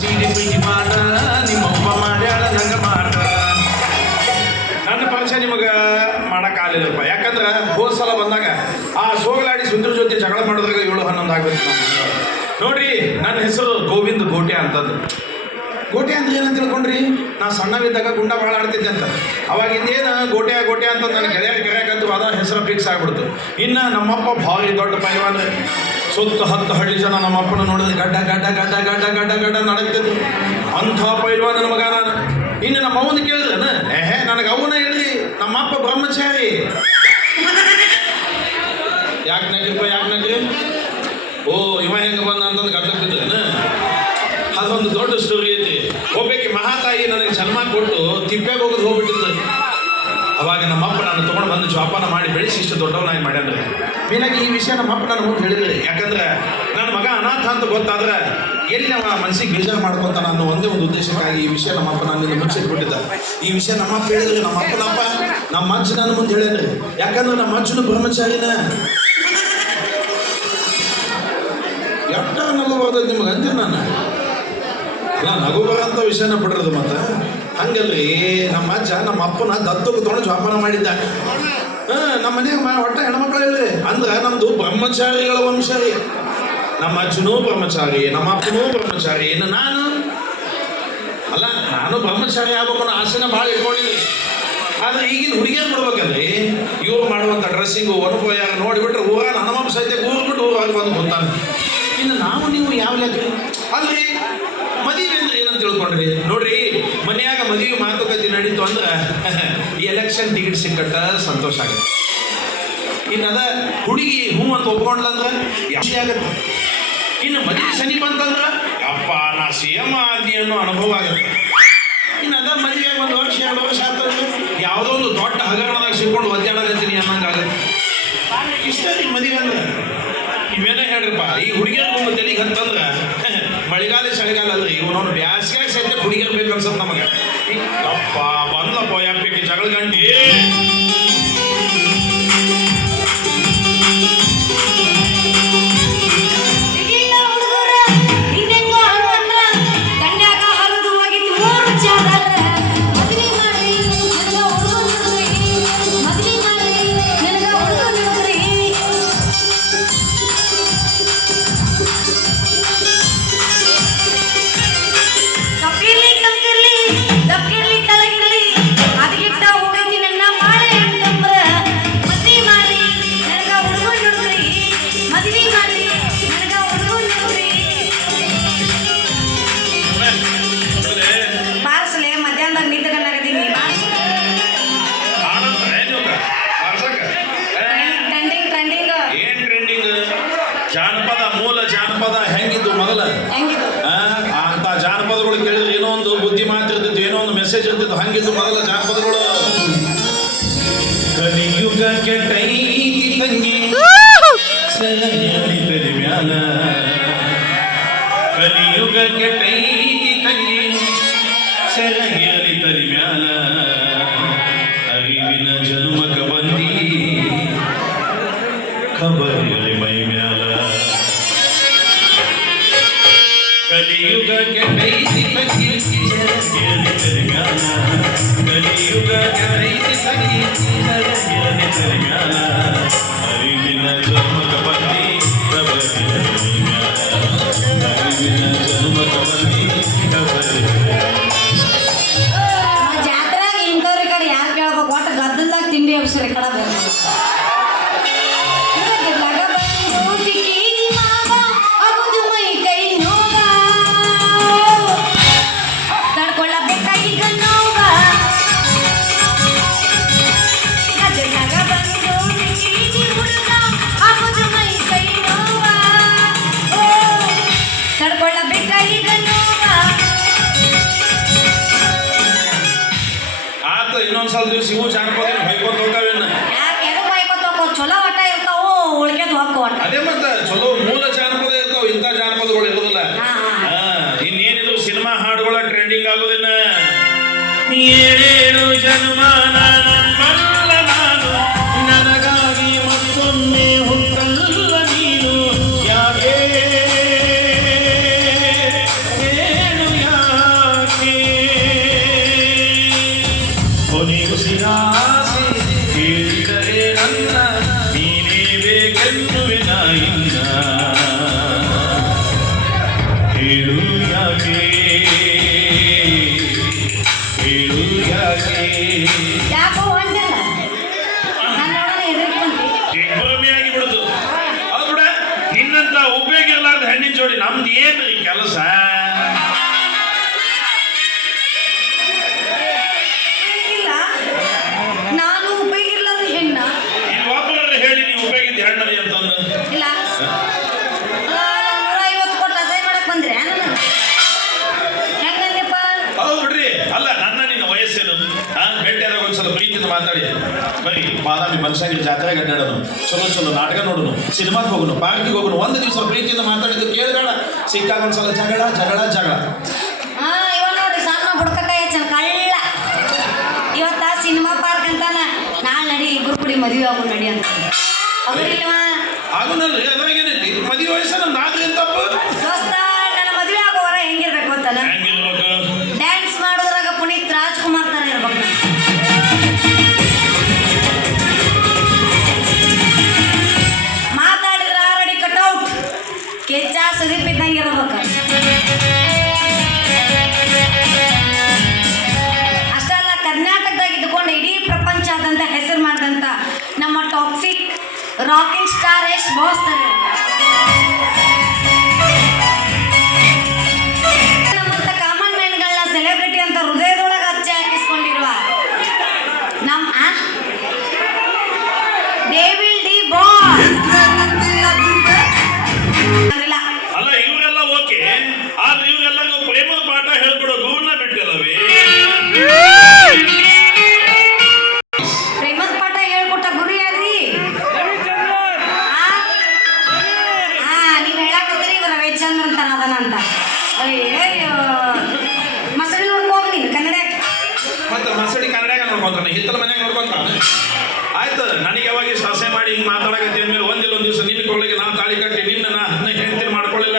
ಸೀರೆ ಪ್ರೀತಿ ಮಾಡ ನಿಮ್ಮಪ್ಪ ಮಾಡ್ಯಾಳ ನಂಗ ಮಾಡ. ನನ್ನ ಪರಿಚಯ ನಿಮಗೆ ಮಾಡೋಕ್ಕಾಗಲಿಲ್ಲಪ್ಪ. ಯಾಕಂದ್ರೆ ಹೋದ ಸಲ ಬಂದಾಗ ಆ ಸೋಗಲಾಡಿ ಸುಂದರ ಜೊತೆ ಜಗಳ ಮಾಡೋದ್ರಾಗ 7-11 ಆಗ್ಬೇಕು. ನೋಡ್ರಿ, ನನ್ನ ಹೆಸರು ಗೋವಿಂದ ಗೋಟೆ ಅಂತದ್ದು. ಗೋಟೆ ಅಂದ್ರೆ ಏನಂತ ತಿಳ್ಕೊಂಡ್ರಿ, ನಾ ಸಣ್ಣವಿದ್ದಾಗ ಗುಂಡ ಭಾಳ ಆಡ್ತಿದ್ದೆ ಅಂತ. ಅವಾಗಿಂದೇನು ಗೋಟೆ ಗೋಟೆ ಅಂತ ನನ್ನ ಗೆಳೆಯರ ಕರೆಯಕಂತು ಅದ ಹೆಸರು ಫಿಕ್ಸ್ ಆಗ್ಬಿಡ್ತು. ಇನ್ನು ನಮ್ಮಪ್ಪ ಭಾರಿ ದೊಡ್ಡ ಪೈಲ್ವಾನ, ಸುತ್ತ 10 ಹಳ್ಳಿ ಜನ ನಮ್ಮಪ್ಪನ ನೋಡಿದ್ರೆ ಗಡ್ಡ ಗಡ್ಡ ಗಡ್ಡ ಗಡ್ಡ ಗಡ್ಡ ಗಡ್ಡ ನಡಕ್ತಿದ್ರು. ಅಂಥ ಪೈಲ್ವಾನ ಮಗ ನಾನು. ಇನ್ನು ನಮ್ಮ ಅವನು ಕೇಳಿದ್ರನ, ನನಗೆ ಅವನ ಹೇಳಿ ನಮ್ಮಪ್ಪ ಬ್ರಹ್ಮಚಾರಿ. ಯಾಕೆ ನಗ್ರಿ? ಓ, ಇವ ಹೆಂಗೆ ಬಂದ ಅಂತಂದು ಗಡ್ಡಕ್ಕಿದ್ರೇನ? ಅದೊಂದು ದೊಡ್ಡ ಸ್ಟೋರಿ ಐತಿ. ಒಬ್ಬಾಕಿ ಮಹಾತಾಯಿ ನನಗೆ ಜನ್ಮ ಕೊಟ್ಟು ತಿಪ್ಪ್ಯಾಗ ಹೋಗೋದು ಹೋಗ್ಬಿಟ್ಟಿದ್ದು. ಅವಾಗ ನಮ್ಮಪ್ಪ ನಾನು ತೊಗೊಂಡು ಬಂದು ಜೋಪಾನ ಮಾಡಿ ಬೆಳೆಸಿ ಇಷ್ಟು ದೊಡ್ಡವನಾಗಿ ಮಾಡ್ಯಾನ್ರಿ. ಮೇಲಾಗಿ ಈ ವಿಷಯ ನಮ್ಮಪ್ಪ ನಾನು ಮುಂದೆ ಹೇಳಿದ್ರಿ. ಯಾಕಂದ್ರೆ ನನ್ನ ಮಗ ಅನಾಥ ಅಂತ ಗೊತ್ತಾದ್ರೆ ಎಲ್ಲಿ ನಮ್ಮ ಮನಸ್ಸಿಗೆ ಬೇಜಾರು ಮಾಡ್ಕೊತಾನ ಅನ್ನೋ ಒಂದೇ ಒಂದು ಉದ್ದೇಶಕ್ಕಾಗಿ ಈ ವಿಷಯ ನಮ್ಮಪ್ಪ ನಾನು ಮುಚ್ಚಿಟ್ಬಿಟ್ಟಿದ್ದ. ಈ ವಿಷಯ ನಮ್ಮಪ್ಪ ಹೇಳಿದ್ರಿ. ನಮ್ಮ ಅಜ್ಜ ನನ್ನ ಮುಂದೆ ಹೇಳ್ಯಾನ್ರಿ. ಯಾಕಂದ್ರೆ ನಮ್ಮ ಅಜ್ಜನು ಬ್ರಹ್ಮಚಾರಿನ. ಎಷ್ಟ ನಗು ಬರ್ತೈತಿ ನಿಮಗೆ ಅಂತೀನಿ ನಾನು. ಅಲ್ಲ, ನಗು ಬರೋಂಥ ವಿಷಯನ ಬಿಡ್ರದು. ಮತ್ತೆ ಹಂಗಲ್ರಿ, ನಮ್ಮ ಅಜ್ಜ ನಮ್ಮ ಅಪ್ಪನ ದತ್ತಕ್ಕೆ ತೊಗೊಂಡು ಜೋಪಾನ ಮಾಡಿದ್ದ. ನಮ್ಮ ಮನೆಗೆ ಒಟ್ಟ ಹೆಣ್ಮಕ್ಳು ಹೇಳ್ರಿ. ಅಂದ್ರೆ ನಮ್ದು ಬ್ರಹ್ಮಚಾರಿಗಳ ವಂಶ ರೀ. ನಮ್ಮ ಅಜ್ಜನೂ ಬ್ರಹ್ಮಚಾರಿ, ನಮ್ಮ ಅಪ್ಪನೂ ಬ್ರಹ್ಮಚಾರಿ. ಇನ್ನು ನಾನು ಬ್ರಹ್ಮಚಾರಿ ಆಗ್ಬೇಕು ಅನ್ನೋ ಆಸೆನ ಭಾಳ ಇಟ್ಕೊಂಡಿದ್ರಿ. ಆದ್ರೆ ಈಗಿನ ಹುಡುಗಿಯರು ಬಿಡ್ಬೇಕಲ್ರಿ, ಇವ್ರು ಮಾಡುವಂಥ ಡ್ರೆಸ್ಸಿಂಗು ಒಣಗೋಯ ನೋಡಿಬಿಟ್ರೆ ಊರಾಗ ನಮ್ಮಪ್ಪ ಸಹಿತ ಊರ್ಬಿಟ್ಟು ಊರಾಗ ಬಂದು ಗೊತ್ತಾನೆ. ಇನ್ನು ನೀವು ಯಾವ ಲೆಕ್ಕ ಅಲ್ರಿ? ಮದುವೆ ಅಂದ್ರೆ ಏನಂತ ತಿಳ್ಕೊಂಡ್ರಿ? ನೋಡ್ರಿ, ಮನೆಯಾಗ ಮದುವೆ ಮಾತುಕತೆ ನಡೀತು ಅಂದ್ರೆ ಈ ಎಲೆಕ್ಷನ್ ಟಿಕೆಟ್ ಸಿಕ್ಕಟ್ಟ ಸಂತೋಷ ಆಗುತ್ತೆ. ಇನ್ನು ಅದ ಹುಡುಗಿ ಹ್ಞೂ ಅಂತ ಒಪ್ಕೊಂಡ್ಲಂದ್ರೆ ಖುಷಿ ಆಗತ್ತೆ. ಇನ್ನು ಮದುವೆ ಸನಿ ಬಂತಂದ್ರೆ ಅಪ್ಪ ನಾ CM ಆದ್ನಿ ಅನ್ನೋ ಅನುಭವ ಆಗುತ್ತೆ. ಇನ್ನು ಅದ ಮದುವೆ 1 ವರ್ಷ 2 ವರ್ಷ ಆಗ್ತದೆ, ಯಾವುದೋ ಒಂದು ದೊಡ್ಡ ಹಗರಣದಾಗ ಸಿಕ್ಕೊಂಡು ಒದ್ದಾಡಕತ್ತೀನಿ ಅನ್ನಂಗಾಗತ್ತೆ. ಇಷ್ಟ ರೀ ಮದುವೆ ಅಂದ್ರೆ. ಇವೇನೇ ಹೇಳ್ರಿಪ್ಪ, ಈ ಹುಡುಗಿಯರ್ಗೊಂದು ತೆಲಿಗೆ ಅಂತಂದ್ರೆ ಮಳೆಗಾಲ ಚಳಿಗಾಲ ಅಲ್ರಿ, ಇವನವ್ನು ಬ್ಯಾಸಿಗೆ ಸಹಿತ ಹುಡುಗಿಯರ್ ಬೇಕು ಅನ್ಸತ್ ನಮಗೆ. ಅಪ್ಪ ಬಂದ್ಲಪ್ಪ ಯಾಕೆ ಜಗಳ ಗಂಟಿ. ಜಾನಪದ ಮೂಲ ಜಾನಪದ ಹೆಂಗಿದ್ದು ಮೊದಲ ಅಂತ ಜಾನಪದಗಳು ಕೇಳಿದ್ರೆ ಏನೋ ಒಂದು ಬುದ್ಧಿ ಮಾತಿರ್ತಿತ್ತು, ಏನೋ ಒಂದು ಮೆಸೇಜ್ ಇರ್ತಿತ್ತು. ಹಂಗಿದ್ದು ಮೊದಲ ಜಾನಪದಗಳು. ಕಲಿಯುಗಕ್ಕೆ ಟೈಗಿ ತಂಗಿ ಸೆಳೆಯಲಿತರಿ ಮ್ಯಾಲ, ಕಲಿಯುಗಕ್ಕೆ ಟೈಗಿ ತಂಗಿ ಸೆಳೆಯಲಿತರಿ ಮ್ಯಾಲ, ಅರಿವಿನ ಜನ್ಮಕ ಬಂದಿ ಖಬರಿಯಲಿ ಮೈ ಮ್ಯಾಲ. ಕಲಿಯುಗಕ್ಕೆ ಟೈಗಿ ತಂಗಿ ಸೆಳೆಯಲಿತರಿ ಮ್ಯಾಲ, ಕಲಿಯುಗಕ್ಕೆ ಟೈಗಿ ತಂಗಿ ಸೆಳೆಯಲಿತರಿ ಮ್ಯಾಲ, ಅರಿವಿನ ಜನ್ಮಕ ಬಂದಿ ಖಬರಿಯಲಿ ಮೈ ಮ್ಯಾಲ, ಅರಿವಿನ ಜನ್ಮಕ ಬಂದಿ ಖಬರಿಯಲಿ. ಜಾತ್ರೆಗೆ ಇಂಥವ್ರ ಕಡೆ ಯಾರು ಕೇಳ್ಬೇಕು? ಒಟ್ಟು ಗದ್ದಲ್ದಾಗ ತಿಂಡಿ ಹಬ್ಸ್ರಿ ಕಡ ಇನ್ನೊಂದ್ಸಲ ದಿವಸ ಇವು ಜಾನಪದ ಹೊಯ್ಕೊಂತ ಹೋಗ್ತಾವೇನ? ಚಲೋ ಒಟ್ಟ ಇರ್ತಾವು, ಉಳ್ಕೆದ್ ಹೋಗ್ತಾವ. ಅದೇ ಮತ್ತೆ ಚಲೋ ಮೂಲ ಜಾನಪದ ಇರ್ತಾವ, ಇಂಥ ಜಾನಪದಗಳು ಇರೋದಿಲ್ಲ. ಇನ್ನೇನಿದ್ರು ಸಿನಿಮಾ ಹಾಡುಗಳ ಟ್ರೆಂಡಿಂಗ್ ಆಗೋದಿನ್ನ. ಏಳೇಳು ಜನ್ಮ ನಮ್ಮಲ್ಲ ನಾನು, ನನಗಾಗಿ ಮತ್ತೊಮ್ಮೆ ಹುಟ್ಟಲ್ಲ ನೀನು, ಯಾಕೆ ಏನು ಹೇಳು ಯಾಕೆ ಹೇಳು ಯಾಕೆ ಯಾಕೋ ಹೊಂಟಿಲ್ಲ ನಾನು ನೋಡೋಣ ಎದುರಿಗೆ ಬಂದ್ರಿ ದಿಗ್ಭ್ರಮೆಯಾಗಿ ಬಿಡುದು ಅದು ಬಿಡ ನಿನ್ನಂತ ಉಪಯೋಗ ಇರಲಾರ್ದ ಹೆಣ್ಣಿನ ಜೋಡಿ ನಮ್ದು ಏನ್ರಿ ಕೆಲಸ ಇಲ್ಲ ನಾನು ಉಪಯೋಗ ಇಲ್ಲದ ಹೆಣ್ಣ ಇಲ್ಲಿ ಒಬ್ಬರಲ್ಲಿ ಹೇಳಿ ನೀವು ಉಪಯೋಗಿದ್ದ ಹೆಣ್ಣರಿ ಅಂತಂದು ಇಲ್ಲ 150 ಕೊಟ್ಟು ಅಸಹ್ಯ ಮಾಡಕ್ ಬಂದ್ರಿ ನಾನು ಹೆಂಗಂದೆಪ್ಪ ಹೌದು ಬಿಡ್ರಿ ಅಲ್ಲ ನನ್ನ ನಿನ್ನ ವಯಸ್ಸೇನು ಭೇಟಿಯಾದಾಗ ಒಂದ್ಸಲ ಪ್ರೀತಿಯಿಂದ ಮಾತಾಡಿ ಬರೀ ಬಾದಾಮಿ ಬನಶಂಕರಿ ಜಾತ್ರೆಗೆ ಅಡ್ಡಾಡೋನು ಚಲೋ ಚಲೋ ನಾಟಕ ನೋಡೋನು ಸಿನಿಮಾಗೆ ಹೋಗೋನು ಪಾರ್ಕಿಗೆ ಹೋಗೋನು ಒಂದು ದಿವಸ ಪ್ರೀತಿಯಿಂದ ಮಾತಾಡಿದ್ದು ಕೇಳಬೇಡ ಸಿಕ್ಕಾಗ ಒಂದ್ಸಲ ಜಗಳ ಜಗಳ ಜಗಳ ಹಾ ಇವ ನೋಡಿ ಸಣ್ಣ ಹುಡ್ಕಕಾಯ ಚಲ್ ಕಳ್ಳ ಇವತ್ತ ಸಿನಿಮಾ ಪಾರ್ಕ್ ಅಂತಾನ ನಾಳೆ ನಡಿ ಇಬ್ರು ಕುಡಿ ಮದುವೆ ಆಗು ನಡಿ ಅಂತ ಹೌದಿಲ್ವಾ ಆಗುನಲ್ರಿ ಅದ್ರಾಗ ಏನೈತಿ ಮದುವೆ ವಯಸ್ಸ ನಮ್ದು ಆದ್ರೆ ತಪ್ಪು ದೋಸ್ತ ನನ್ನ ಮದುವೆ ಆಗೋವರ ಹೆಂಗಿರ್ಬೇಕು ಅಂತಾನ ಹೆಂಗಿರ್ಬೇಕು ಡ್ಯಾನ್ಸ್ ಮಾಡೋದ್ರಾಗ ಪುನೀತ್ ರಾಜ್ಕುಮಾರ್ ತರ ಇರ್ಬೇಕು ಮಾತಾಡಿದ್ರ ಆಲ್ರೆಡಿ ಕಟ್ಔಟ್ ಕೆಚ್ಚ ಸುದೀಪ್ ಇದ್ದಂಗೆ ಇರ್ಬೇಕು ಅಷ್ಟಲ್ಲ ಕರ್ನಾಟಕದಾಗ ಇದ್ಕೊಂಡು ಇಡೀ ಪ್ರಪಂಚಾದ್ಯಂತ ಹೆಸರು ಮಾಡಿದಂಥ ನಮ್ಮ toxic rocking star Yash boss ತರ ನಮ್ಮಂತ ಕಾಮನ್ ಮ್ಯಾನ್ಗಳನ್ನ ಸೆಲೆಬ್ರಿಟಿ ಅಂತ ಹೃದಯದೊಳಗೆ ಹಚ್ಚಿ ಹಾಕಿಸ್ಕೊಂಡಿರುವ ನಮ್ಮ ಡೇವಿಡ್ ಡಿ ಬಾಸ್ ಅಲ್ಲ ಇವರೆಲ್ಲ ಓಕೆ ಆದ್ರೆ ಇವರೆಲ್ಲರಿಗೂ ಪ್ರೇಮದ ಪಾಠ ಹೇಳ್ಬಿಡೋ ಗುರುನ ಬಿಟ್ಟಿಲ್ಲವೇ ಪ್ರೇಮದ ಪಾಠ ಹೇಳ್ಕೊಟ್ಟ ಗುರು ಯಾರ್ರಿ ನೀವ್ ಹೇಳಕತ್ತೀರಿ ಇವ ರವಿಚಂದ್ರನ್ ತರ ಅದನ ಅಂತ ಅಯ್ಯೋ ಮಸಳಿ ನೋಡ್ಕೋಗ ನೀನು ಕನ್ನಡ ಮತ್ತೆ ಮಸಡಿ ಕನ್ನಡ ನೋಡ್ಕೊಂತಾನೆ ಹಿತ್ತಲ ಮನ್ಯಾಗ ನೋಡ್ಕೊಂತಾನೆ ಆಯ್ತು ನನಗೆ ಯಾವಾಗ ಇಷ್ಟು ಆಸೆ ಮಾಡಿ ಹಿಂಗೆ ಮಾತಾಡಕತ್ತಿ ಅಂದ್ಮೇಲೆ ಒಂದಿಲ್ಲ ಒಂದು ದಿವಸ ನಿನ್ನ ಕೊಳ್ಳಿಗೆ ನಾ ತಾಳಿ ಕಟ್ಟಿ ನಿನ್ನ ನನ್ನ ಹೆಂಡತಿ ಮಾಡ್ಕೊಳ್ಳಿಲ್ಲ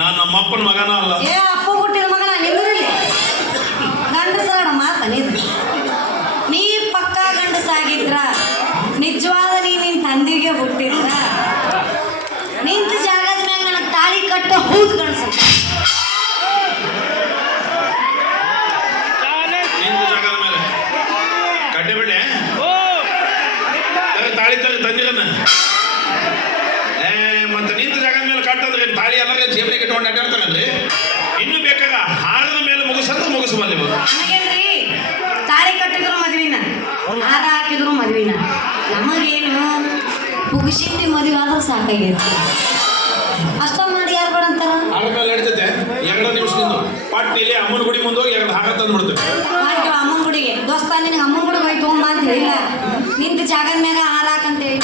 ನಾನು ನಮ್ಮ ಅಪ್ಪನ ಮಗನ ಅಲ್ಲ ಏ ಅಪ್ಪ ಹುಟ್ಟಿದ ಮಗನ ನಿಂದ್ರಲ್ಲಿ ಗಂಡಸಾಡ ಮಾತ ನೀ ಪಕ್ಕಾ ಗಂಡಸಾಗಿದ್ರ ನಿಜವಾದ ನಿನ್ ತಂದೆಗೆ ಹುಟ್ಟಿದ್ರ ನಿಂತ ಜಾಗದ ಮ್ಯಾಗ ನನಗೆ ತಾಳಿ ಕಟ್ಟ ಹೌದು ಗಂಡಸ ನಿಂತ ಜಾಗದ ಮೇಲೆ ಕಡ್ಡೆ ಬಿಡ್ಲೆ ತಾಳಿ ತಗ ತಂದಿರನ್ನ ಮತ್ತೆ ನಿಂತ ಜಾಗದ ಮೇಲೆ ಕಟ್ಟಂದ್ರೆ ತಾಳಿ ಎಲ್ಲ ಜೇಬರಿಗೆ ಇಟ್ಕೊಂಡು ಅಡ್ಡಾಡ್ತಾರಲ್ರಿ ಇನ್ನು ಬೇಕಾಗ ಹಾರದ ಮೇಲೆ ಮುಗಿಸಂದ್ರೆ ಮುಗಿಸ್ಬಲ್ಲಿ ನನಗೇನ್ರಿ ತಾಳಿ ಕಟ್ಟಿದ್ರು ಮದ್ವಿನ ಹಾರ ಹಾಕಿದ್ರು ಮದ್ವಿನ ನಮಗೇನು ಪುಗುಶಿಂಡಿ ಮದುವೆ ಆದ್ರೆ ಸಾಕಾಗೈತಿ ಅಷ್ಟ ಮಾಡಿ ಯಾರು ಬೇಡ ಅಂತಾರ ಆದ ಮೇಲೆ ನಡೀತೈತೆ 2 ನಿಮಿಷದಿಂದ ಪಟ್ಟಿಲಿ ಅಮ್ಮನ ಗುಡಿ ಮುಂದೆ ಹೋಗಿ 2 ಹಾರ ತಂದು ಬಿಡ್ತೇವೆ ಮಾಡ್ತೀವ ಅಮ್ಮನ ಗುಡಿಗೆ ದೋಸ್ತ ನಿನಗೆ ಅಮ್ಮನ ಗುಡಿಗೆ ಹೋಗಿ ತೊಗೊಂಬ ಅಂತ ಹೇಳಿಲ್ಲ ನಿಂತ ಜಾಗದ ಮ್ಯಾಗ ಹಾರ ಹಾಕಂತೇಳಿ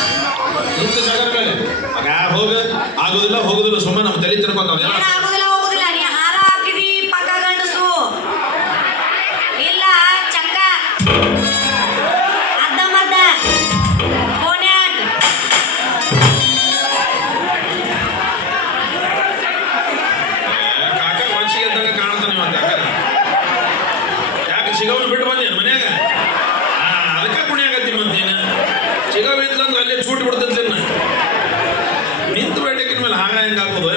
ನಿಂತ ಜಾಗದ ಮೇಲೆ ಆಗ ಹೋಗುದಿಲ್ಲ ಹೋಗುದಿಲ್ಲ ಸುಮ್ಮನೆ ನಮ್ಮ ತಲೆ ತಿನ್ಕೊಂತಾವ ಏನ್ ಆಗುದಿಲ್ಲ ಹೋಗುದಿಲ್ಲ ನೀ ಹಾರ ಹಾಕಿದಿ ಪಕ್ಕ ಗಂಡಸು ಇಲ್ಲ ಚಕ್ಕ ಅರ್ಧ ಮರ್ಧ ಕೋನ್ಯಾಟ್ ಕಾಕ ಮನ್ಸಿಗೆ ಇದ್ದಾಗ ಕಾಣ್ತಾನೆ ಮತ್ತೆ ಯಾಕೆ ಸಿಗವನು ಬಿಟ್ಟು ಬಂದೇನು ಮನ್ಯಾಗ ಅದಕ್ಕೆ ಪುಣ್ಯ ಆಗತ್ತಿ ಮತ್ತೇನು ಸಿಗವಿದ್ಲಂದ್ರೆ ಅಲ್ಲೇ ಚೂಟ್ ಬಿಡ್ತೈತಿ ನಿಂತು ಬೇಟೆಕಿನ ಮೇಲೆ ಹಾಗ ಹೆಂಗೆ ಹಾಕೋದು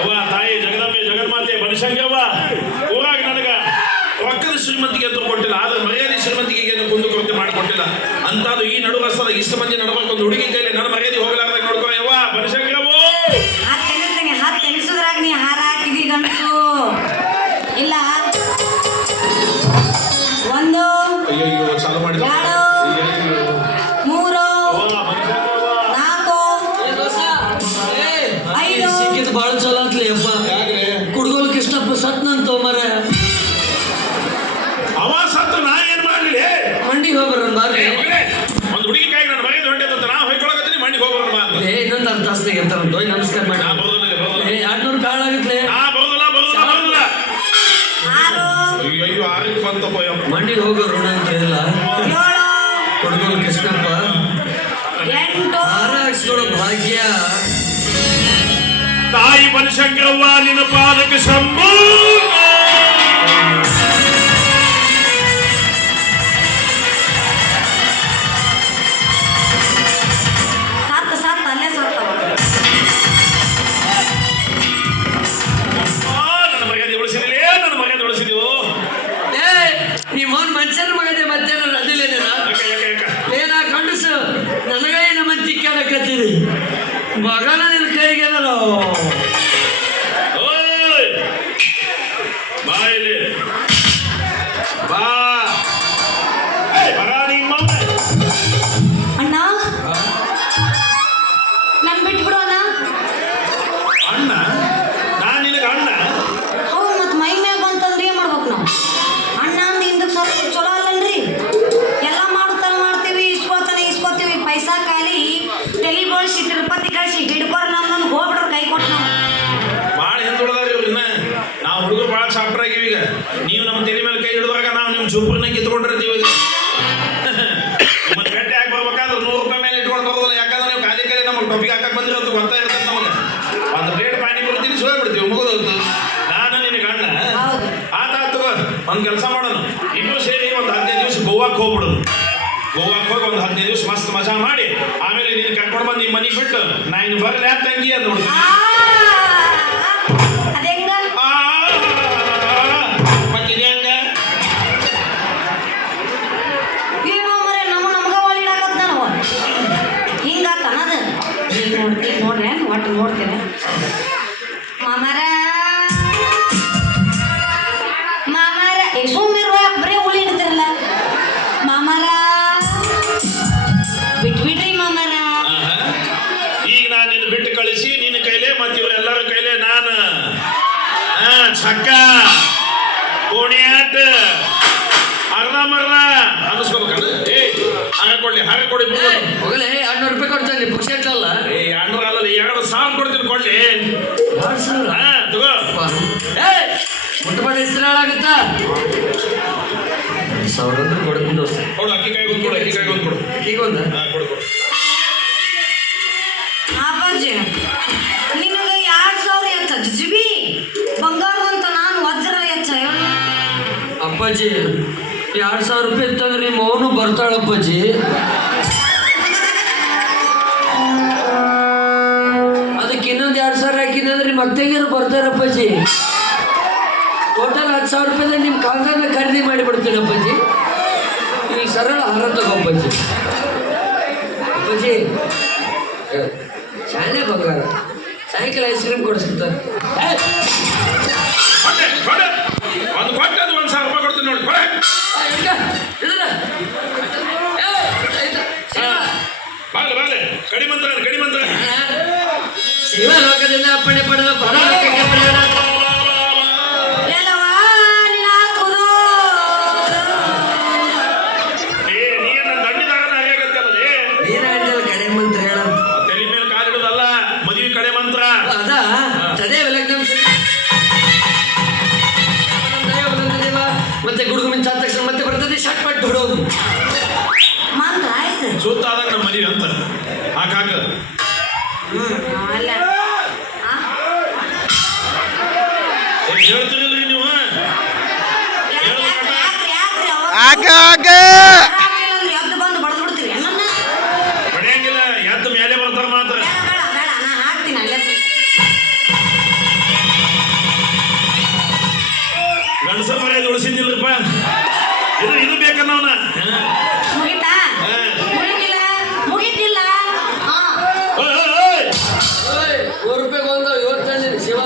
ಅವ್ವ ತಾಯಿ ಜಗದಾಂಬೆ ಜಗನ್ಮಾತೆ ಬನಶಂಕರವ್ವ ಊರಾಗ ನನಗೆ ರೊಕ್ಕದ ಶ್ರೀಮಂತಿಗೆ ಅಂತ ಕೊಟ್ಟಿಲ್ಲ ಆದ್ರೆ ಮರ್ಯಾದೆ ಶ್ರೀಮಂತಿಗೆ ಕುಂದು ಕೊರತೆ ಮಾಡಿಕೊಟ್ಟಿಲ್ಲ ಅಂತಾದ್ರು ಈ ನಡು ರಸ್ತದ ಇಷ್ಟು ಮಂದಿ ನಡ್ಬೇಕು ಒಂದು ಹುಡುಗಿ ಕೈಲಿ ನನ್ನ ಮರ್ಯಾದೆ ಹೋಗಲಾರ್ದಾಗ ನೋಡ್ಕೋ ಯವ್ವ ಬನಶಂಕರವ್ವ ಹತ್ತು ಎನಿಸಿದ್ರಾಗ ನೀ ಹಾರ ಹಾಕಿದಿ ಗಂಡಸು ಇಲ್ಲ ಒಂದು ಅಯ್ಯೋ ಚಾಲು ಮಾಡಿದ 2 3 4 5 ಸಿಕ್ಕಿದ್ ಬಾಳ ಚಲೋ ಅಂತಲೇ ಅಪ್ಪ ಕುಡ್ಗೋಲ್ ಕೃಷ್ಣಪ್ಪ ಸತ್ನಂತ ಮರ ಅವ ಸತ್ತು ನಾ ಏನ್ ಮಾಡ್ಲಿ ಮಂಡಿಗೆ ಹೋಗ್ಬರೋಣ ಬಾರ್ರಿ ಒಂದು ಹುಡುಗಿ ಕೈ ನನ್ನ ಮರ್ಯಾದೆ ಹೊಂಟೈತಂತ ನಾ ಹೊಯ್ಕೊಳಕತ್ತೀನಿ ಮಂಡಿಗೆ ಹೋಗ್ಬರೋಣ ಬಾ ಅಂತ ಇನ್ನೊಂದು ಅರ್ಧ ತಾಸ್ನಾಗ ಇರ್ತಾರಂತ ಹೋಗಿ ನಮಸ್ಕಾರ ಮಾಡಿ ನಾ ಬರೋದಿಲ್ಲ 200 ಕಾಳ ಆಗುತ್ತೆ ಬರೋದಿಲ್ಲ 6 ಅಯ್ಯೋ 6ಕ್ಕೆ ಬಂತಪ್ಪ ಯಪ್ಪ ಮಂಡಿಗೆ ಹೋಗೋ ಋಣ ಅಂತ ಇಲ್ಲ 7 ಕುಡ್ಗೋಲ್ ಕೃಷ್ಣಪ್ಪ 8 ಹಾರ ಹಾಕ್ಸ್ಕೊಳ್ಳೋ ಭಾಗ್ಯ ತಾಯಿ ಬನಶಂಕರವ್ವ ನಿನ್ನ ಪಾದಕ್ಕೆ ಶಂಭು ಸಾತ್ ಅಲ್ಲೇ ಸಾತ್ತವ ಸಾಪ್ರಾಗಿವಿ ಈಗ. ನೀವು ನಮ್ಮ ತಲೆ ಮೇಲೆ ಕೈ ಹಿಡಿದಾಗ ನಾವು ನಿಮ್ಮ ಚುಪ್ಪರನ್ನ ಕಿತ್ಕೊಂಡಿರ್ತೀವಿ ಈಗ. ಮತ್ತೆ ಗಟ್ಟಿ ಹಾಕಿ ಬರ್ಬೇಕಾದ್ರೆ 100 ರೂಪಾಯಿ ಮೇಲೆ ಇಟ್ಕೊಂಡು ಬರೋದಿಲ್ಲ. ಯಾಕಂದ್ರೆ ನೀವು ಖಾಲಿ ಕೈ ನಮಗೆ ಟೊಪಿಗೆ ಹಾಕಕ್ಕೆ ಬಂದಿರೋದು ಗೊತ್ತಾಗಿರ್ತದೆ ನಮಗೆ. ಒಂದು ಪ್ಲೇಟ್ ಪಾನಿಪುರಿ ತಿನ್ನಿಸಿ ಹೋಗ್ಬಿಡ್ತೀವಿ ಮುಗಿದೋಗ್ತು. ನಾನು ನಿನ್ನ ಗಂಡ ಹೌದು. ಆತಾತು ಒಂದು ಕೆಲಸ ಮಾಡೋಣ, ಇಬ್ಬರು ಸೇರಿ ಒಂದು 15 ದಿವಸ ಗೋವಾಕ್ಕೆ ಹೋಗ್ಬಿಡೋದು. ಗೋವಾಕ್ಕೆ ಹೋಗಿ ಒಂದು 15 ದಿವಸ ಮಸ್ತ್ ಮಜಾ ಮಾಡಿ ಆಮೇಲೆ ನೀನು ಕರ್ಕೊಂಡು ಬಂದು ನಿಮ್ಮ ಮನೆಗೆ ಬಿಟ್ಟು ನಾ ಇನ್ನು ಬರಲಿ ಅಂತ ತಂಗಿ ಅಂತ ನೋಡ್ತೀನಿ. ಅದೆಂಗ ಮತ್ತಿದೆ ಹಂಗ ಏನೋ ಮರೆ ನಮ್ಗ ಒಳ್ಳಿಡಾಕತ್ ನಾವು ಹಿಂಗಾತ ಅನ್ನೋದು. ನೋಡ್ರಿ ಒಟ್ಟು ನೋಡ್ತೇನೆ ಮಾಮಾರ ಸುಮ್ಮಿರುವ ಬರೀ ಹುಳಿ ಇಡ್ತಿರಲ್ಲ ಮಾಮಾರ ಬಿಟ್ಬಿಡ್ರಿ ಮಾಮಾರ. ಈಗ ನಾನು ನಿನ್ನ ಬಿಟ್ಟು ಕಳಿಸಿ ನಿನ್ನ ಕೈಲೇ ಮತ್ತು ಇವರೆಲ್ಲರ ಕೈಲೇ ನಾನು ಚಕ್ಕ ಕೋಣಿಯಾಟ ಅರ್ಧ ಮರ್ಧ ಅನ್ನಿಸ್ಕೋಬೇಕಲ್ಲ. ಹಾರ ಕೊಡಿ ಹೋಗಲೇ 200 ರೂಪಾಯಿ ಕೊಡ್ತೇನೆ ಪುಕ್ಷೇಟ್ ಅಲ್ಲ. 200 ಅಲ್ಲ 2,000 ಕೊಡ್ತೀನಿ ಕೊಡ್ಲಿ. 2,000 ತಗೋ ಮುಟ್ಟಬಾಡ ಹೆಸರು ಹಾಳಾಗುತ್ತಾ. 1,000 ಕೊಡ್ತೀನಿ ದೋಸ್ತ. ಕೊಡು ಅಕ್ಕಿ ಕಾಯಿಗೊಂದು ಕೊಡು, ಅಕ್ಕಿ ಕಾಯಿಗೊಂದು ಕೊಡು. ಈಗ ಒಂದು ಕೊಡು ಕೊಡು. ಅಪ್ಪಾಜಿ ನಿನಗೆ 2,000 ಎತ್ತ ಜಿಬಿ ಬಂಗಾರದಂತ ನಾನು ವಜ್ರ ಎಚ್ಚ ಅಪ್ಪಾಜಿ 2,000 ರೂಪಾಯಿ ಇತ್ತಂದ್ರೆ ನಿಮ್ಮ ಅವನು ಬರ್ತಾಳಪ್ಪಾಜಿ. ಅದಕ್ಕೆ ಇನ್ನೊಂದು 2,000 ಹಾಕಿದಂದ್ರೆ ನಿಮ್ಮ ಅತ್ತೆಗಿರು ಬರ್ತಾರಪ್ಪಾಜಿ. ಟೋಟಲ್ 10,000 ರೂಪಾಯಿದಾಗ ನಿಮ್ಮ ಕಾಲ್ದಾಗ ಖರೀದಿ ಮಾಡಿಬಿಡ್ತೀನಿ ಅಪ್ಪಾಜಿ. ಈಗ ಸರಳ ಹಾರ ತಗೋಪ್ಪಾಜಿ. ಅಪ್ಪಾಜಿ ಶಾಲೆ ಬಂಗಾರ ಸಾಯಂಕಾಲ ಐಸ್ ಕ್ರೀಮ್ ಕೊಡಿಸ್ತಾರೆ. ಒಂದು ಕೊಟ್ಟದ್ದು 1,000 ರೂಪಾಯಿ ಕೊಡ್ತೀನಿ ನೋಡಿ. ಬಾಗ್ಲೆ ಬಾಗ್ಲೆ ಕಡಿಮೆ ಮಂತ್ರ ಶಿವಲೋಕದಿಂದ ಅಪ್ಪಣೆ ಪಡೆದ ಪರಲೋಕಕ್ಕೆ ಪ್ರಯಾಣ. ಮತ್ತೆ ಗುಡುಗು ಮಿಂಚ ಆದ ತಕ್ಷಣ ಮತ್ತೆ ಬರ್ತದೆ ಶಟ್ಪಟ್ ಹೊಡೋದು ಮಂತ್ರ ಆಯ್ತು. ಸುತ್ತ ಆದಾಗ ನಮ್ಮ ಮದುವೆ ಅಂತ ಹಾಕ ಅಲ್ಲ ಹೇಳ್ತಿರಲ್ರಿ ನೀವು. ಎದ್ದು ಬಂದು ಬಡ್ದು ಬಿಡ್ತೀವಿ ನನ್ನ ಬಡಿಯಂಗಿಲ್ಲ, ಎದ್ದು ಮೇಲೆ ಬರ್ತಾರ ಮಾತ್ರ. ಬೇಡ ನಾ ಹಾಕ್ತೀನಿ ಅಲ್ಲೇ. ಗಂಡಸರ ಮರ್ಯಾದೆ ಉಳಿಸಿದ್ದಿಲ್ರಪ್ಪ. ಇದು ಬೇಕನ್ನವನ ಮುಗಿತಾ ಮುಗಿತಿಲ್ಲ ಮುಗಿತಿಲ್ಲ. ₹100 ಒಂದು 50 ಶಿವ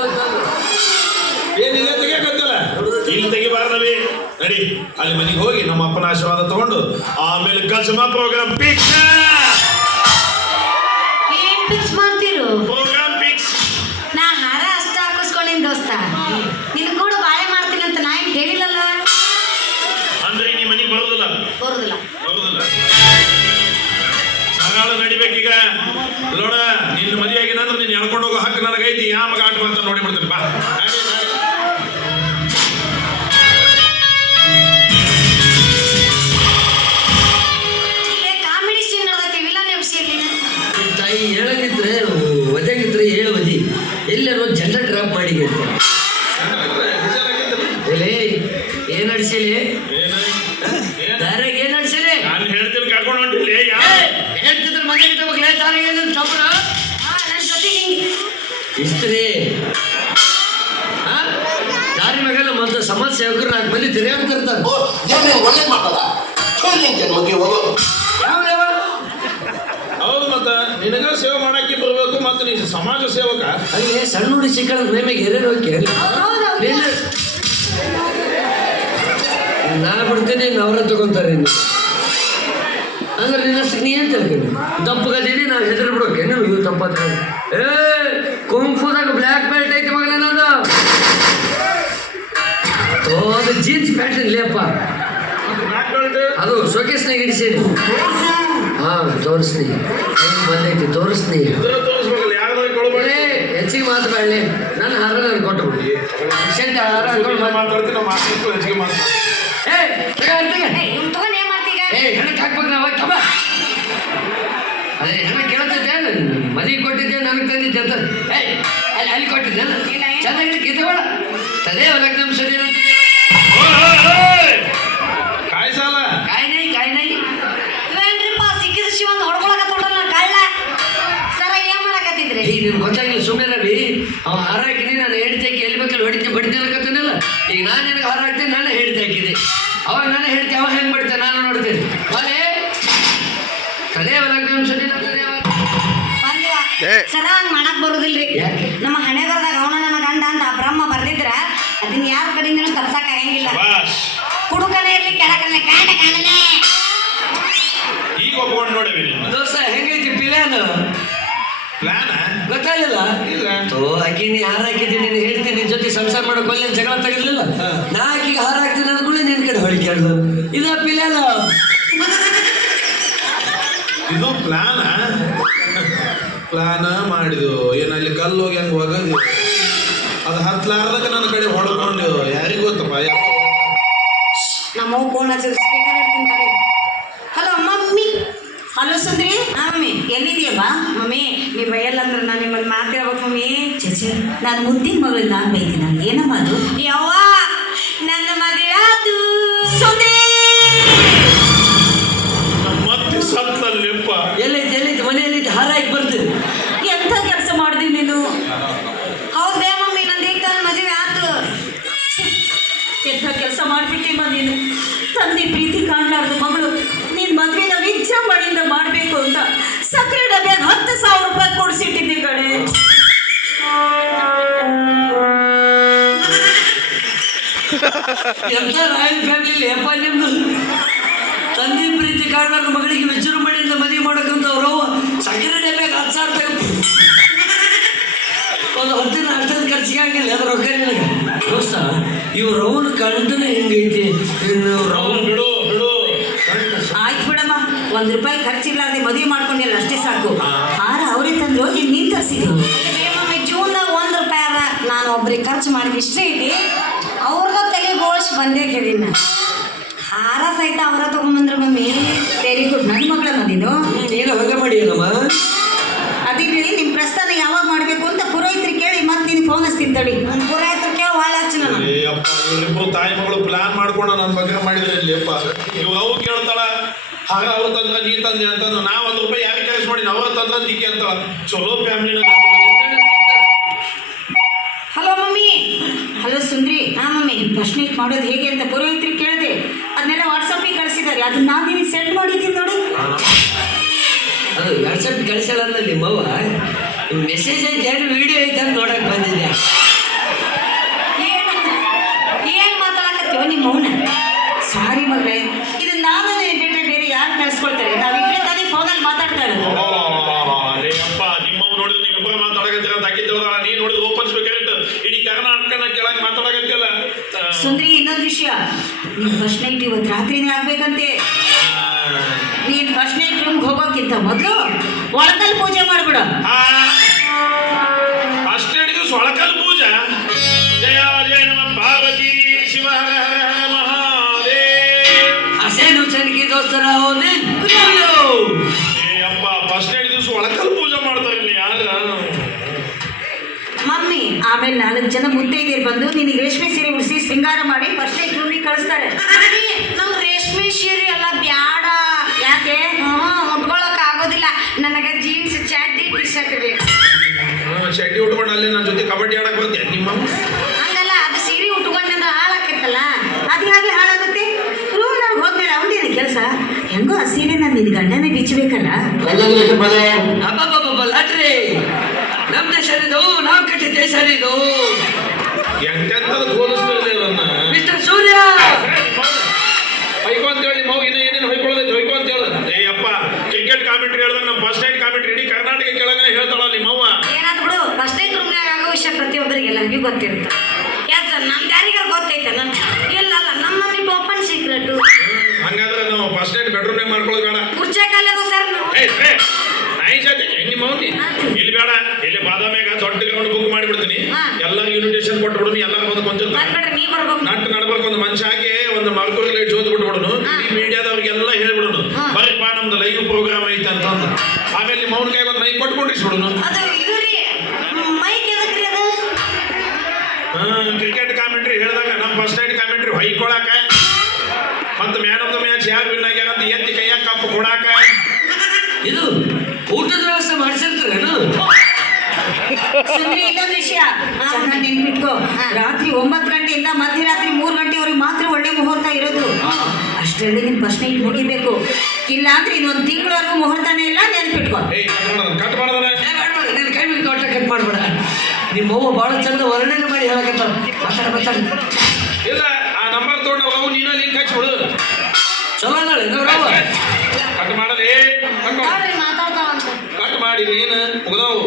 ಏನಿದೆ ತೆಗಿಯಕತ್ತಲ್ಲ, ಇಲ್ಲಿ ತೆಗಿಬಾರ್ದವಿ. ನಡಿ ಅಲ್ಲಿ ಮನೆಗೆ ಹೋಗಿ ನಮ್ಮ ಅಪ್ಪನ ಆಶೀರ್ವಾದ ತಗೊಂಡು ಆಮೇಲೆ ಗಜಮ ಪ್ರೋಗ್ರಾಮ್ ಫಿಕ್ಸ್. ಏನ್ ಫಿಕ್ಸ್ ಮಾಡ್ತೀರು? Program fix. ನಾ ಹಾರ ಅಷ್ಟ ಹಾಕಿಸ್ಕೊಂಡಿನ ದೋಸ್ತ, ನಿನ್ ಕೂಡ ಬಾಳೆ ಮಾಡ್ತೀನಿ ಅಂತ ನಾ ಏನ್ ಹೇಳಿಲ್ಲಲ್ಲ. ಅಂದ್ರೆ ನೀ ಮನೆಗೆ ಬರೋದಿಲ್ಲ ಬರುದಿಲ್ಲ ಸರಳ ನಡಿಬೇಕೀಗ. ನೋಡ ನಿನ್ನ ಮದುವೆ ಆಗಿನಂದ್ರೆ ನೀನು ಎಳ್ಕೊಂಡು ಹೋಗೋ ಹಕ್ಕು ನನಗೈತಿ. ಯಾವ ಮಗ ಆಟ ಬರ್ತಾನೆ ನೋಡಿ ಬಿಡ್ತೀನಿ ಬಾ. ಇಲ್ಲೇ ಕಾಮಿಡಿ ಸೀನ್ ನಡೆದೈತಿ, ವಿಲನ್ ಎಬ್ಸಿರ್ಲಿ. ತಾಯಿ ಹೇಳಂಗಿದ್ರೆ ಒದಗಿದ್ರೆ ಹೇಳುವದಿ ಎಲ್ಲರೂ ಜಂಡ ಡ್ರಾಪ್ ಮಾಡಿ ಏನ್ ನಡ್ಸಿಲಿ ದಾರಾಗ ಏನ್ ನಡ್ಸಿಲಿ ನಾನು ಹೇಳ್ತೀನಿ ಕರ್ಕೊಂಡು ಹೊಂಟಿಲ್ಲ. ಹೇಳ್ತಿದ್ರೆ ಮನೆ ದಾರಾಗ ತಪ್ಪರ ನನ್ನ ಜೊತೆಗೆ ಹಿಂಗೆ ಇಸ್ತ್ರಿ ದಾರಿ ಮಗನ ಮತ್ತು ಸಮಾಜ ಸೇವಕರು 4 ಮಂದಿ ತಿರುಗಾಡ್ತಿರ್ತಾರೆ. ಒಳ್ಳೆ ಮಾತಲ್ಲ ಯಾವ ಹೌದು, ಮತ್ತ ನಿನಗ ಸೇವೆ ಮಾಡಕ್ಕೆ ಬರ್ಬೇಕು. ಮತ್ತೆ ನೀ ಸಮಾಜ ಸೇವಕ ಅಲ್ಲಿ ಸಣ್ಣ ಹುಡಿ ಸಿಕ್ಕಳ ಮೇಮೆಗೆ ಎರೇರು ಹೋಗಿ ನಾನು ಬಿಡ್ತೀನಿ, ಅವರ ತಗೊಂತಾರೆ. ಅಂದ್ರೆ ನಿನ್ನಷ್ಟು ನೀ ಏನ್ ತಿಳ್ಕೊಂಡು ದಪ್ಪಗದೀನಿ, ನಾವು ಹೆದರ್ ಬಿಡೋಕೆ ಇವು ತಪ್ಪಾದ ಕುಂಫುದಾಗ ಬ್ಲ್ಯಾಕ್ ಬೆಲ್ಟ್ ಐತಿ ಮಗನ ನಂದು. ಅದು ಜೀನ್ಸ್ ಪ್ಯಾಂಟ್ ಲೇಪ ಅದು ಶೋಕೇಸ್ನಾಗ ಇಡಿಸೀನಿ. ಹಾ ತೋರಿಸ್ನಿ ಬಂದೈತಿ ತೋರಿಸ್ನಿ. ತೋರಿಸ್ಬೇಕಲ್ಲ ಯಾರು ಹೆಚ್ಚಿಗೆ ಮಾತು ಬೇಡಲಿ ನನ್ನ ಹಾರ ನಾನು ಕೊಟ್ಟು ಬಿಡಿ ಅರ್ಜೆಂಟ್ ಹಾರ ಹಾಕೊಂಡು ಮಾತಾಡ್ತೀನಿ ನಾವು ಮಾತಾಡ್ತೀವಿ ಹೆಚ್ಚಿಗೆ ಮಾತಾಡ್ತೀವಿ. ಇವ್ನು ತಗೊಂಡು ಏನ್ ಮಾಡ್ತೀಗ ಹೆಣಕ್ಕೆ ಹಾಕ್ಬೇಕು ನಾವು ಕಬ ಅದೇ ಹೆಣ ಕೇಳ್ತೈತೆ ಮದುವೆ ಕೊಟ್ಟಿದ್ದೆ ನನಗೆ ತಂದಿದ್ದೆ ಅಂತ ಅಲ್ಲಿ ಕೊಟ್ಟಿದ್ದೆ ಚೆನ್ನಾಗಿ ಕಿತ್ತಬೇಡ ತದೇ ಲಗ್ನ ಸರಿ ಕಾಯ್ಸಲ್ಲ ಕಾಯ್ನೈ ಇವೇನ್ರಿಪ್ಪ ಸಿಕ್ಕಿದ ಶಿವ ಅಂತ ಹೊಡ್ಕೊಳಕತ್ತೋಡಲ್ಲ ಕಳ್ಳ ಸರ ಏನ್ ಮಾಡಕತ್ತಿದ್ರಿ ಈಗ ನಿಮ್ಗೆ ಗೊತ್ತಾಗಿಲ್ಲ ಸುಮ್ಮನೆ ರವಿ ಅವ ಹಾರ ಹಾಕಿನಿ ನಾನು ಹೇಳ್ತೇಕೆ ಎಲ್ಲಿ ಬೇಕಲ್ಲಿ ಹೊಡಿತೀನಿ ಬಡಿತೀನಕತ್ತನಲ್ಲ ಈಗ ನಾನು ನಿನಗೆ ಹಾರ ಹಾಕ್ತೀನಿ ನಾನು ಹೇಳ್ತೆ ಹಾಕಿದೆ ಅವಾಗ ನಾನು ಹೇಳ್ತೆ ಅವ ಹೆಂಗೆ ಬಡಿತೆ ನಾನು ನೋಡ್ತೇನೆ ಅದೇ ತದೇ ಲಗ್ನ ಸರಿ ಸರ ಹಂಗ್ ಮಾಡಕ್ ಬರುದಿಲ್ರಿ ಯಾಕೆ? ನಮ್ಮ ಹಣೆ ಬರ್ದಾಗ ಅವನ ನನ್ನ ಗಂಡ ಅಂತ ಆ ಬ್ರಹ್ಮ ಬರ್ದಿದ್ರ ಅದನ್ನ ಯಾರ ಕಡೆಯಿಂದನೂ ತಪ್ಸಕ್ ಆಗಂಗಿಲ್ಲ ಬಾಸ್ ಕುಡುಕನೇ ಇರ್ಲಿ ಕೆಳಕನೆ ಕಾಣ ಕಾಣಲೆ ಈಗ ಒಪ್ಕೊಂಡು ನೋಡೇವಿ ದೋಸ್ತ ಹೆಂಗೈತಿ ಪ್ಲಾನ್ ಪ್ಲಾನ ಗೊತ್ತಾಗಲಿಲ್ಲ ಇಲ್ಲ ಓ ಆಕಿ ನೀ ಹಾರ ಹಾಕಿದ್ದೀನಿ ನೀನು ಹೇಳ್ತೀನಿ ನಿನ್ ಜೊತೆ ಸಂಸಾರ ಮಾಡೋ ಕೊಲ್ಲಿ ಜಗಳ ತೆಗಿರ್ಲಿಲ್ಲ ನಾ ಆಕಿಗೆ ಹಾರ ಹಾಕ್ತೀನಿ ಅಂದ್ಕೊಳ್ಳಿ ನಿನ್ ಕಡೆ ಹೊಡಿಕೆ ಹೇಳ್ದು ಇದ ಪ್ಲಾನ್ ಇದು ಪ್ಲಾನ ಮಾಡಿದ್ವು ಏನಲ್ಲಿ ಕಲ್ಲು ಹೋಗಿ ಹಂಗೆ ಒಗದು ಅದು ಹತ್ಲಾರ್ದಕ್ಕೆ ನನ್ನ ಕಡೆ ಹೊಡ್ಕೊಂಡು ಯಾರಿಗೂ ಗೊತ್ತಪ್ಪ ನಮ್ಮ ಫೋನ್ ಹಚ್ಚಿದ್ರೆ ಸ್ಪೀಕರ್ ಇಡ್ತೀನಿ ತಡಿ ಹಲೋ ಮಮ್ಮಿ ಹಲೋ ಸುಂದ್ರಿ ಹಾ ಮಮ್ಮಿ ಎಲ್ಲಿದೆಯಮ್ಮ ಮಮ್ಮಿ ನೀ ಬೈಯಲ್ಲ ಅಂದ್ರೆ ನಾನು ನಿಮ್ಮಲ್ಲಿ ಮಾತಾಡ್ಬೇಕು ಮಮ್ಮಿ ಚೇಚೆ ನಾನು ಮುದ್ದಿನ ಮಗಳು ನಾನು ಬೈತೀನಿ ಏನಮ್ಮ ಅದು ಯವ್ವ ನನ್ನ ಮದುವೆ ಆತು ಸುಂದ್ರಿ ಮತ್ತೆ ಸತ್ತಲ್ಲಿಪ್ಪ ಎಲ್ಲೈತಿ ಮನೆಯಲ್ಲೈತಿ ಹಾರ ಹಾಕಿ ಬರ್ತೀನಿ ಎಂಥ ಕೆಲಸ ಮಾಡಿದಿ ನೀನು ಹೌದೇ ಮಮ್ಮಿ ನಂದು ಈಗ ತಾನು ಮದುವೆ ಆತು ಎಂಥ ಕೆಲಸ ಮಾಡಿಬಿಟ್ಟಿಮ್ಮ ನೀನು ತಂದೆ ಪ್ರೀತಿ ಕಾಣಲಾರ್ದು ಮಗಳು ನೀನು ಮದುವೆನ ವಿಜೃಂಭಣೆಯಿಂದ ಮಾಡಬೇಕು ಅಂತ ಸಕ್ಕರೆ ಡಬ್ಬ್ಯಾಗ 10,000 ರೂಪಾಯಿ ಕೊಡಿಸಿಟ್ಟಿದ್ದೆ ಕಡೆ ಎಂತ ರಾಯಲ್ ಫ್ಯಾಮಿಲಿ ಅಪ್ಪ ನಿಮ್ದು ತಂದೆ ಪ್ರೀತಿ ಕಾರಣದ ಮಗಳಿಗೆ ವಿಜೃಂಭಣೆಯಿಂದ ಮದುವೆ ಮಾಡಕ್ಕಂತ ಅವ್ರವ್ವ ಸಕ್ಕರೆ ಡಬ್ಬ್ಯಾಗ 10,000 ರೂಪಾಯಿ ಒಂದು ಹೊತ್ತಿನ ಅಷ್ಟೊಂದು ಖರ್ಚಿಗೆ ಆಗಿಲ್ಲ ಅದ್ರ ರೊಕ್ಕ ನಿನಗೆ ದೋಸ್ತ ಇವ್ರ ಅವನ ಕಣ್ತನೇ ಹಿಂಗೈತಿ ಇನ್ನು ಅವ್ನು ಬಿಡು ಆಯ್ತು ಬಿಡಮ್ಮ ₹1 ಖರ್ಚಿಲ್ಲಾರ್ದೆ ಮದುವೆ ಮಾಡ್ಕೊಂಡಿಲ್ಲ ಅಷ್ಟೇ ಸಾಕು ಹಾರ ಅವರೇ ತಂದ್ರು ನೀನು ತರಿಸಿದ್ರು ಮಮ್ಮಿ ಜೂನ್ದಾಗ ₹1 ಅದ ನಾನು ಒಬ್ರಿಗೆ ಖರ್ಚು ಮಾಡಿದ ಇಷ್ಟೇ ಐತಿ ಅವ್ರದ ತಲೆ ಬೋಳ್ಸಿ ಬಂದೇ ಕೇಳಿನ ಹಾರ ಸಹಿತ ಅವ್ರ ತಗೊಂಬಂದ್ರು ಮಮ್ಮಿ ವೆರಿ ಗುಡ್ ನನ್ನ ಮಗಳಮ್ಮ ನೀನು ನೀನು ಹೊಗೆ ಮಾಡಿಯಲ್ಲಮ್ಮ ಅದಿರ್ಲಿ ನಿಮ್ಮ ಪ್ರಸ್ಥಾನ ಯಾವಾಗ ಮಾಡಬೇಕು ಅಂತ ಪುರೋಹಿತರಿಗೆ ಕೇಳಿ ಮತ್ತೆ ನೀನು ಫೋನ್ ಹಚ್ತೀನಿ ತಡಿ ಪುರಾಯಿತಕ್ಕೆ ಒಳ್ಳೆ ಹಚ್ಚಿ ನಾನು ಅಪ್ಪ ಇವರಿಬ್ರು ತಾಯಿ ಮಗಳು ಪ್ಲಾನ್ ಮಾಡ್ಕೊಂಡು ನನ್ನ ಬಗ್ಗೆ ಮಾಡಿದ್ರೆ ಇಲ್ಲಿಪ್ಪ ಇವಾಗ ಅವು ಕೇಳ್ತಾಳ ಆಗ ಅವ್ರ ತಂದ್ರ ನೀ ತಂದೆ ಅಂತ ನಾ ₹1 ಯಾಕೆ ಕೆಲಸ ಮಾಡಿ ಅವ್ರ ತಂದ್ರ ತಿಕ್ಕಿ ಅಂತಾಳ ಚಲೋ ಫ್ಯಾಮಿಲಿನ ಹಲೋ ಮಮ್ಮಿ ಹಲೋ ಸುಂದ್ರಿ ಹಾ ಮಮ್ಮಿ ಫಸ್ಟ್ ನೈಟ್ ಮಾಡೋದು ಹೇಗೆ ಅಂತ ಪುರೋಹಿತರಿಗೆ ಕೇಳಿದೆ ಅದನ್ನೆಲ್ಲ ವಾಟ್ಸಪ್ಪಿಗೆ ಕಳಿಸಿದ್ದಾರೆ ಅದನ್ನ ನಾನು ನಿನಗೆ ಸೆಂಡ್ ಮಾಡಿದ್ದೀನಿ ನೋಡಿ ಅದು ವಾಟ್ಸಪ್ ಕಳಿಸಲ್ಲ ಅಂದ್ರೆ ನಿಮ್ಮವ್ವ ಮೆಸೇಜ್ ಐತೆ ಏನು ವಿಡಿಯೋ ಐತೆ ಅಂತ ನೋಡಕ್ಕೆ ಬಂದಿದ್ದೆ ಏನ್ ಮಾತಾಡಕತ್ತೀವ ನಿಮ್ಮ ಮೌನ ಸಾರಿ ಮಗಳೇ ಇದು ನಾನು ಬಿಟ್ಟರೆ ಬೇರೆ ಯಾರು ಕಳಿಸ್ಕೊಳ್ತಾರೆ ನಾವಿಬ್ಬರೇ ತಾನೇ ಫೋನಲ್ಲಿ ಮಾತಾಡ್ತಾ ಇರೋದು ಅಪ್ಪ ನಿಮ್ಮವ್ ನೋಡಿದ್ರೆ ನೀವಿಬ್ಬರ ಮಾತಾಡಕತ್ತೀರ ಅಂತ ಹಾಕಿದ್ದಲ್ಲ ನೀ ನೋಡಿದ್ರೆ ಓಪನ್ ಸ್ಪೀಕರ್ ಇಡೀ ಕರ್ನಾಟಕನ ಕೆಳಗೆ ಮಾತಾಡಕತ್ತಿಲ್ಲ ಸುಂದ್ರಿ ಇನ್ನೊಂದು ವಿಷಯ ನೀನು ಫಸ್ಟ್ ನೈಟ್ ಇವತ್ತು ರಾತ್ರಿನೇ ಆಗ್ಬೇಕಂತೆ ನೀನು ಫಸ್ಟ್ ನೈಟ್ ರೂಮ್ಗೆ ಹೋಗೋಕ್ಕಿಂತ ಮೊದಲು ಒಳಕಲ್ ಪೂಜೆ ಮಾಡ್ಬಿಡು ಅಷ್ಟೇ ದಿವಸ ಒಳಕಲ್ ಪೂಜಾ ಜಯ ಜಯ ನಮ ಪಾರ್ವತಿ ಶಿವ ಹರ ಹರ ಹರ ಮಹಾದೇವ್ ಹಸೇನು ಚನ್ಕಿ ದೋಸ್ತರ ಹೋದೆ ಅಪ್ಪ ಫಸ್ಟ್ ದಿವಸ ಒಳಕಲ್ ಪೂಜೆ ಮಾಡ್ತಾರೆ ಇಲ್ಲಿ ಯಾರು ಮಮ್ಮಿ ಆಮೇಲೆ 4 ಜನ ಮುತ್ತೈದೆಯರು ಬಂದು ನಿನಗೆ ರೇಷ್ಮೆ ಸೀರೆ ಉಡಿಸಿ ಶೃಂಗಾರ ಮಾಡಿ ಫಸ್ಟ್ ನೈಟ್ ರೂಮಿಗೆ ಕಳಿಸ್ತಾರೆ ನಂಗೆ ರೇಷ್ಮೆ ಸೀರೆ ಎಲ್ಲ ಬ್ಯಾಡ ಯಾಕೆ ಉಟ್ಕೊಳಕ್ ಆಗೋದಿಲ್ಲ ನನಗೆ ಜೀನ್ಸ್ ಚಡ್ಡಿ ಟಿ ಶರ್ಟ್ ಬೇಕು ಚಡ್ಡಿ ಉಟ್ಕೊಂಡು ಅಲ್ಲಿ ನನ್ನ ಜೊತೆ ಕಬಡ್ಡಿ ಆಡಕ್ ಬರ್ತೀಯ ನಿಮ್ಮ ಹಂಗಲ್ಲ ಅದು ಸೀರೆ ಉಟ್ಕೊಂಡ್ರೆ ಹಾಳಾಕೈತಲ್ಲ ಅದು ಹಾಗೆ ಹಾಳಾಗುತ್ತೆ ರೂಮ್ನಾಗ ಹೋದ್ಮೇಲೆ ಅವನೇನು ಕೆಲಸ ಹೆಂಗೋ ಆ ಸೀರೆ ನಾನು ನಿನ್ನ ಗಂಡನೇ ಬಿಚ್ಚಬೇಕಲ್ಲ ಅಬ್ಬಬ್ಬಬ್ಬ ಲಾಟ್ರಿ ನಮ್ಮ ದೇಶರಿದು ನಾವು ಕಟ್ಟಿದ್ದೆ ಸರಿದು ಎಂತೆಂತದ್ದು ಹೋಲಿಸ್ತಿರ್ಲಿಲ್ಲ ಮಿಸ್ಟರ್ ಸೂರ್ಯ ಹೊಯ್ಕೊ ಅಂತ ಹೇಳಿ ಮಗು ಇನ್ನೂ ಏನೇನು ಹೊಯ್ಕೊಳ್ಳೋದೈತೆ ಹೊಯ್ಕೊ ಅಂತ ಹೇಳ ಅಪ್ಪ ಕ್ರಿಕೆಟ್ ಕಾಮೆಂಟ್ರಿ ಹೇಳಿದಾಗ ನಮ್ಮ ಫಸ್ಟ್ ನೈಟ್ ಕಾಮೆಂಟ್ರಿ ಇಡೀ ಕರ್ನಾಟಕ ಕೆಳಗನೆ ಹೇಳ್ತಾಳ ನಿಮ್ಮವ್ವ ಏನಾದ್ ಬಿಡು ಫಸ್ಟ್ ನೈಟ್ ರೂಮ್ನಾಗ ಆಗೋ ವಿಷಯ ಪ್ರತಿಯೊಬ್ಬರಿಗೆ ಎಲ್ಲರಿಗೂ ಗೊತ್ತಿರುತ್ತೆ ಯಾಕ ನಮ್ದು ಯಾರಿಗಾರು ಗೊತ್ತೈತೆ ನನ್ ಇಲ್ಲ ನಮ್ಮ ಮನೆ ಓಪನ್ ಸೀಕ್ರೆಟ್ ಹಂಗಾದ್ರೆ ನಾವು ಫಸ್ಟ್ ನೈಟ್ ಬೆಡ್ರೂಮ್ನಾಗ ಮಾಡ್ಕೊಳ್ಳೋದು ಬೇಡ ಕುರ್ಚಾಕಲ್ಲ ಸರ್ ನಾವು ನಾಯಿ ಜಾತಿ ನಿಮ್ಮ ಮೌತಿ ಇಲ್ಲಿ ಬೇಡ ಇಲ್ಲಿ ಬಾದಾಮ್ಯಾಗ ದೊಡ್ಡ ಗ್ರೌಂಡ್ ಬುಕ್ ಇನ್ವಿಟೇಷನ್ ಕೊಟ್ಬಿಡು ಎಲ್ಲರೂ ಬಂದು ಕೊಂತಿರ್ತಾರೆ ಬರ್ಬೇಡ್ರಿ ನೀ ಬರ್ಬೇಕು ನಟ್ಟು ನಡ್ಬರ್ಕ್ ಒಂದು ಮನುಷ್ಯ ಹಾಕಿ ಒಂದು ಮರ್ಕೂರಿ ಲೈಟ್ ಜೋತ್ ಬಿಟ್ಬಿಡೋನು ಈ ಮೀಡಿಯಾದವ್ರಿಗೆಲ್ಲ ಹೇಳ್ಬಿಡೋನು ಬರೀಪ್ಪ ನಮ್ದು ಲೈವ್ ಪ್ರೋಗ್ರಾಮ್ ಐತೆ ಅಂತಂದು ಆಮೇಲೆ ನಿಮ್ಮ ಅವ್ನ ಕೈಗೆ ಒಂದು ಮೈಕ್ ಕೊಟ್ಕೊಂಡಿಸ್ಬಿಡೋನು ಅದು ಇದು ರೀ ಮೈಕ್ ಎದಕ್ರಿ ಅದು ಕ್ರಿಕೆಟ್ ಕಾಮೆಂಟ್ರಿ ಹೇಳಿದಾಗ ನಮ್ಮ ಫಸ್ಟ್ ನೈಟ್ ಕಾಮೆಂಟ್ರಿ ಹೊಯ್ಕೊಳಕ ಮತ್ತು ಮ್ಯಾನ್ ಆಫ್ ದ ಮ್ಯಾಚ್ ಯಾರು ವಿನ್ ಆಗ್ಯಾರ ಅಂತ ಎತ್ತಿ ಕೈಯಾಗ ಕಪ್ಪು ಕೊಡಾಕ ಇದು ಊಟದ ವ್ಯವಸ್ಥೆ ಮಾಡಿಸಿರ್ತಾರೇನು ಸುಂದ್ರಿ ಇನ್ನೊಂದು ವಿಷಯ ಚೆನ್ನಾಗಿ ನೆನ್ಪಿಟ್ಕೋ ರಾತ್ರಿ 9 ಗಂಟೆಯಿಂದ ಮಧ್ಯರಾತ್ರಿ 3 ಗಂಟೆವರೆಗೆ ಮಾತ್ರ ಒಳ್ಳೆ ಮುಹೂರ್ತ ಇರೋದು ಅಷ್ಟರಲ್ಲಿ ನಿನ್ ಫಸ್ಟ್ ನೈಟ್ ಮುಗಿಬೇಕು ಇಲ್ಲ ಅಂದ್ರೆ ಇನ್ನೊಂದು ತಿಂಗಳವರೆಗೂ ಮುಹೂರ್ತನೇ ಇಲ್ಲ ನೆನ್ಪಿಟ್ಕೋ ಏಯ್ ಕಟ್ ಮಾಡೋದಲ್ಲ ಏ, ಬೇಡ ಬೇಡ, ನಿನ್ನ ಕೈ ಮೇಲೆ ತೋಟ ಕಟ್ ಮಾಡ್ಬೇಡ ನಿಮ್ಮ ಅವ್ವ ಭಾಳ ಚಂದ ವರ್ಣನೆ ಮಾಡಿ ಹೇಳಕತ್ತಾಳ ಮಾತಾಡ ಇಲ್ಲ ಆ ನಂಬರ್ ತಗೊಂಡು ಅವು ನೀನ ಲಿಂಕ್ ಹಚ್ಬಿಡು ಚಲೋ ಅದಾಳೆ ನೋಡವ್ವ ಕಟ್ ಮಾಡಲಿ ನೋಡ್ರಿ ಮಾತಾಡ್ತಾವಂತ ಕಟ್ ಮಾಡಿ ನೀನು ಮುಗ್ದವು